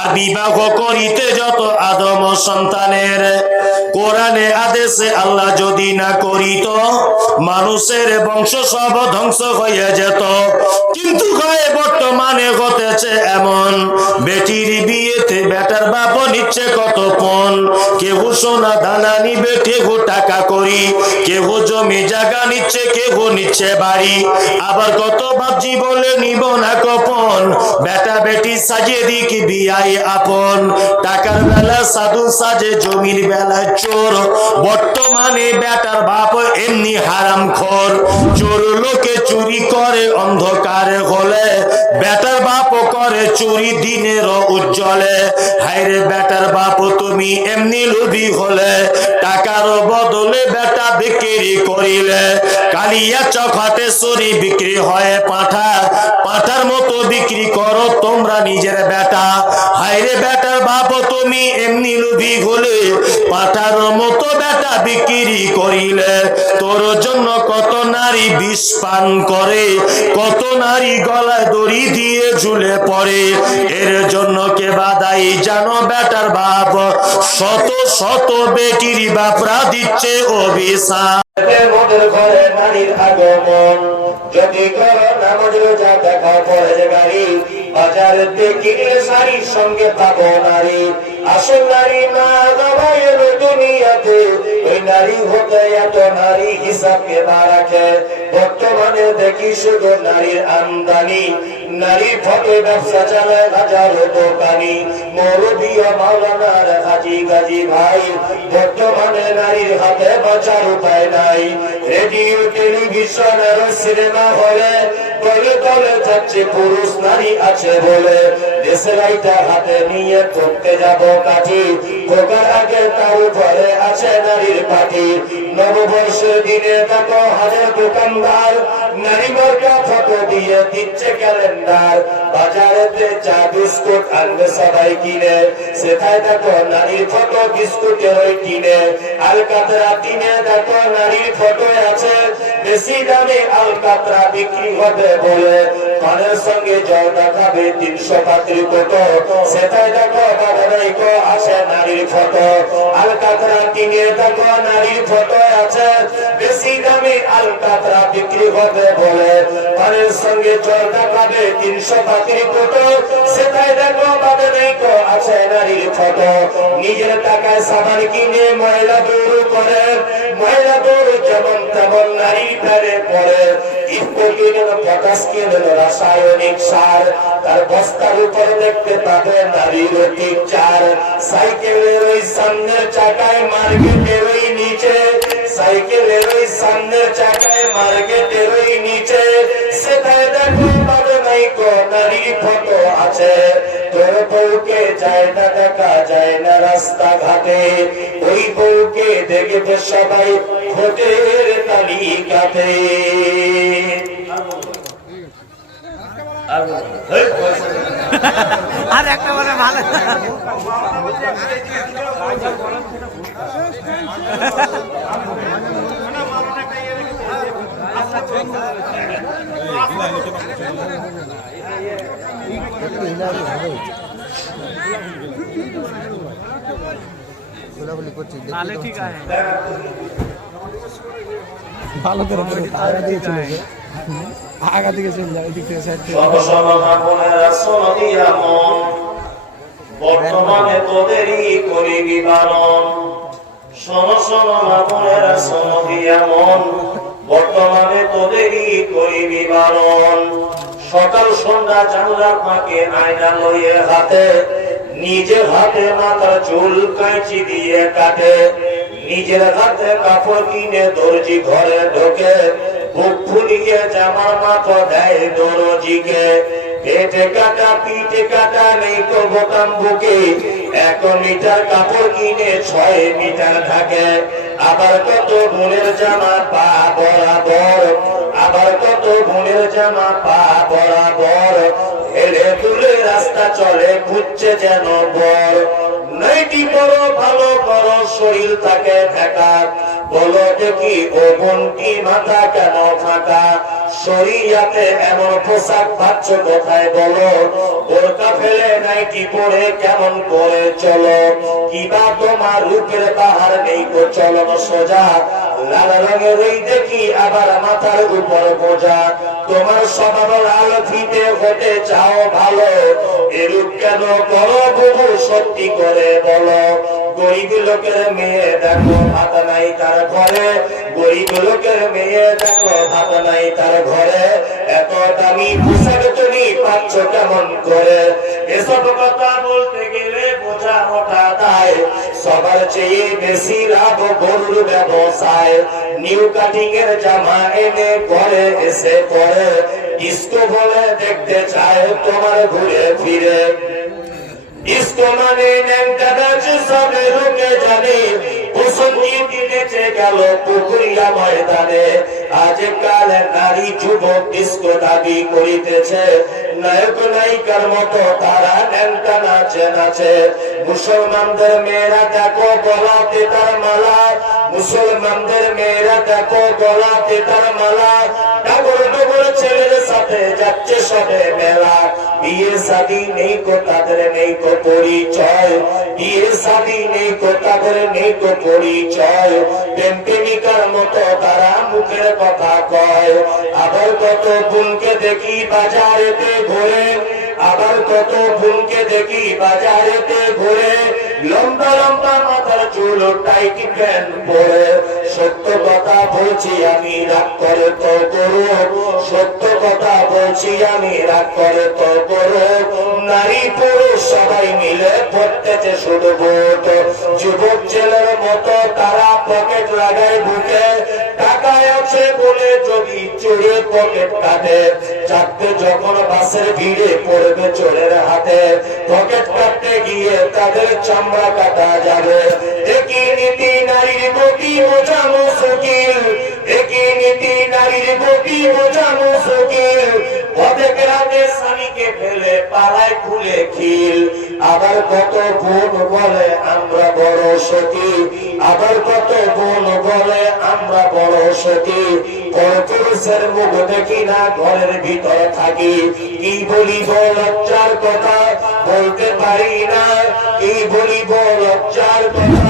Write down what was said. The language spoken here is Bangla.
আর বিবাহ করিতে যত আদম সন্তানের কোরআনে আদেশে আল্লাহ যদি না করিত মানুষের বংশ সব ধ্বংস হয়ে যেত। কিন্তু বর্তমানে ঘটেছে এমন, বেটির বিয়েতে বেটার বাপ নিচ্ছে কত পণ। কেউ সোনা দানা নিবে, কেউ টাকা করি, কেউ জমি জায়গা নিচ্ছে, কেউ নিচ্ছে বাড়ি। আবার কত ভাবছি বলে নিব না কপন, বেটা বেটি সাজিয়ে দিক বিয়াই আপন। টাকার বেলা সাধু সাজে, জমির বেলা চোর। বর্তমানে বেটার বাপ এমনি হারাম খোর। চোর লোকে চুরি করে অন্ধকারে হলে, বেটার বাপ করে চুরি দিনের উজ্জ্বলে। হায়রে বেটার বাপ তুমি এমনি লোভী হলে, টাকার বদলে বেটা বিক্রি করিলে। কালিয়া চখাতে সরি বিক্রি হয় পাঁঠা, পাঁঠার মতো বিক্রি করো তোমরা নিজের বেটা। হায়রে বেটার বাপ তুমি এমনি লোভী হলে, পাঁঠার মতো বেটা বিক্রি করিলে। তোর জন্য কত নারী বিষ পান করে, কত নারী গলায় দড়ি দিয়ে ঝুলে পড়ে। এর জন্য কে বাদাই জানো বেটার বাপ, শত শত বেটির বাপরা দিচ্ছে অভিশাপ। মোদের ঘরে নারীর আগমন, যদি করো নামাজ রোজা দেখা পড়ে গাড়ি, বাজারে কিনলে শাড়ির সঙ্গে পাবো নারী। আসল নারী মা বাবা এলো দুনিয়াতে, ওই নারী হতে এত নারী হিসাবকে না রাখে। বর্তমানে দেখি শুধু নারীর আমদানি, নারীর ফটো ব্যবসা চালায় হাজারো দোকানি। মৌলবী ও মাওলানার হাজি গাজী ভাই, বর্তমানে নারীর হাতে বাঁচার উপায় নাই। রেডিও টেলিভিশন আর সিনেমা হলে তলে তলে যাচ্ছে পুরুষ নারী আছে বলে। দেশের আইটা হাতে নিয়ে করতে যাব কাঠি, ঢোকার আগে তার উপরে আছে নারীর পাটি। নববর্ষের দিনে দেখো হাজার দোকানদার, নারী মার্কা ফটো দিয়ে দিচ্ছে ক্যালেন্ডার। বাজারেতে চা বিস্কুট আনবে সবাই কিনে, সেটাই দেখো নারীর ফটো বিস্কুটের ওই কিনে। আলকাতরা কিনে দেখো নারীর ফটো আছে, বেশি দামে আলকাতরা বিক্রি হবে বলে। পানের সঙ্গে জল দেখাবে 335 ফটো, সেটাই দেখো বাজারে আছে নারীর ফটো। আলকাতরা কিনে দেখো নারীর ফটো আছে, বেশি দামে আলকাতরা বিক্রি হবে বলে। পানের সঙ্গে জল দেখাবে 335 ফটো, সেটাই দেখো বাজারে আছে নারীর ফটো। নিজের টাকায় সাবান কিনে ময়লা দূর করে, ময়লা দূর যেমন তেমন নারী প্যারে পড়ে। পটাশ কিনেন রাসায়নিক সার, তার বস্তার উপরে দেখতে পাবে নারীর পিকচার। সাইকেলের ওই সামনের চাকায় মার্কেটের ওই নিচে, সাইকেলের ওই সামনের চাকায় মার্কেটের ওই নিচে, সেটাই দেখো পাবে নাই কো নারীর ফটো আছে। তোর বউকে যায় না দেখা যায় না রাস্তাঘাটে, ওই বউকে দেখবে সবাই ভোটের তালিকাতে। আর একটা মানে ভালো ঠিক আছে, ভালো করে আগা দিকে চলে যায়, আগা দিকে চলে যায়, এদিক থেকে সাইড থেকে। বর্তমানে তোদেরই করিবি বারণ, শোনো শোনো মামুনের সনদি এমন, বর্তমানে তোদেরই করিবি বারণ। সকাল সন্ধ্যা জানলার ফাঁকে আয়না লইয়ে হাতে, নিজের হাতে মাথার চুল কাঁচি দিয়ে কাটে। নিজের হাতে কাপড় কিনে দর্জি ঘরে ঢোকে, বুক ফুলিয়ে জামার মাথা দেয় দরজিকে। পেটে কাটা পিঠে কাটা নেই তো বোতাম বুকে, 1 মিটার কাপড় কিনে 6 মিটার থাকে। আবার কত বোনের জামা পা বরাবর, আবার কত বোনের জামা পা বরাবর। তুলে রাস্তা চলে খুঁজছে যেন বর, নাইটি বড় ভালো বড় শরীর থাকে ঢাকা, বলো দেখি ও বোনটি মাথা কেন ফাঁকা, শরীয়তে এমন পোশাক পাচ্ছ কোথায় বলো, বোরকা ফেলে নাইটি পরে কেমন করে চলো, কিবা তোমার রূপের পাহাড় নেই গো চলন সোজা, লাল রঙের ওই দেখি আবার মাথার উপর বোঝা, তোমার স্বভাব লাল ফিতে হতে চাও ভালো, এরূপ কেন করো বুবু সত্যি করে বলো, গরিব লোকের মেয়ে দেখো ভাত নাই তার ঘরে, গরিব লোকের মেয়ে দেখো ভাত নাই তার ঘরে, এত দামি পোশাক তুমি পাচ্ছ কেমন করে, এসব কথা বলতে গেলে বোঝা ওঠা দায়, সবার চেয়ে বেশি লাভ গরুর ব্যবসায়, নিউ কাটিং এর জামা এনে ঘরে এসে পরে, ডিস্কো বলে দেখতে চায় তোমার ঘুরে ফিরে, ডিস্কো মানে ন্যাংটা নাচ সবে লোকে জানে, বসন্তী নেচে গেল পুকুরিয়া ময়দানে, আজকাল নারী যুবক ডিস্কো দাবি করিতেছে, নায়ক নায়িকার মতো তারা ন্যাংটা নাচে নাচে, মুসলমানদের মেয়েরা দেখো গলাতে তার মালা, মুসলমানদের মেয়েরা দেখো গলাতে তার মালা, ডাবর ডবর ছেলের সাথে যাচ্ছে সবে মেলা, বিয়ে শাদী নেই কো তাদের নেই কো পরিচয়, বিয়ে শাদী নেই কো তাদের নেই কো পরিচয়, প্রেম প্রেমিকার মতো তারা মুখের কথা কয়, আবার কত বোনকে দেখি বাজারেতে ঘুরে, আবার কত বোনকে দেখি বাজারেতে ঘুরে, লম্বা লম্বা মাথার চুল টাইট প্যান্ট পরে, সত্য কথা বলছি আমি রাগ করে তো করো, সত্য কথা বলছি আমি রাগ করে তো করো, নারী পুরুষ সবাই মিলে পড়তেছে শুধু ভোট, যুবক ছেলের মতো তারা পকেট লাগায় বুকে, টাকায় আছে বলে যদি চোরে পকেট কাটে, চাপতে যখন বাসের ভিড়ে পড়বে চোরের হাতে, পকেট কাটতে গিয়ে তাদের চামড়া কাটা যাবে, একই নীতি নারীর গতি বোঝা মুশকিল, একই নীতি নারীর গতি বোঝা মুশকিল, অনেক রাতে স্বামীকে ফেলে পালায় খুলে খিল, আবার কত বোন বলে আমরা বড় সতী, আবার কত বোন বলে আমরা বড় সতী, পরপুরুষের মুখ দেখি না ঘরের ভিতরে থাকি, কি বলিব লজ্জার কথা বলতে পারি না, কি বলিব লজ্জার কথা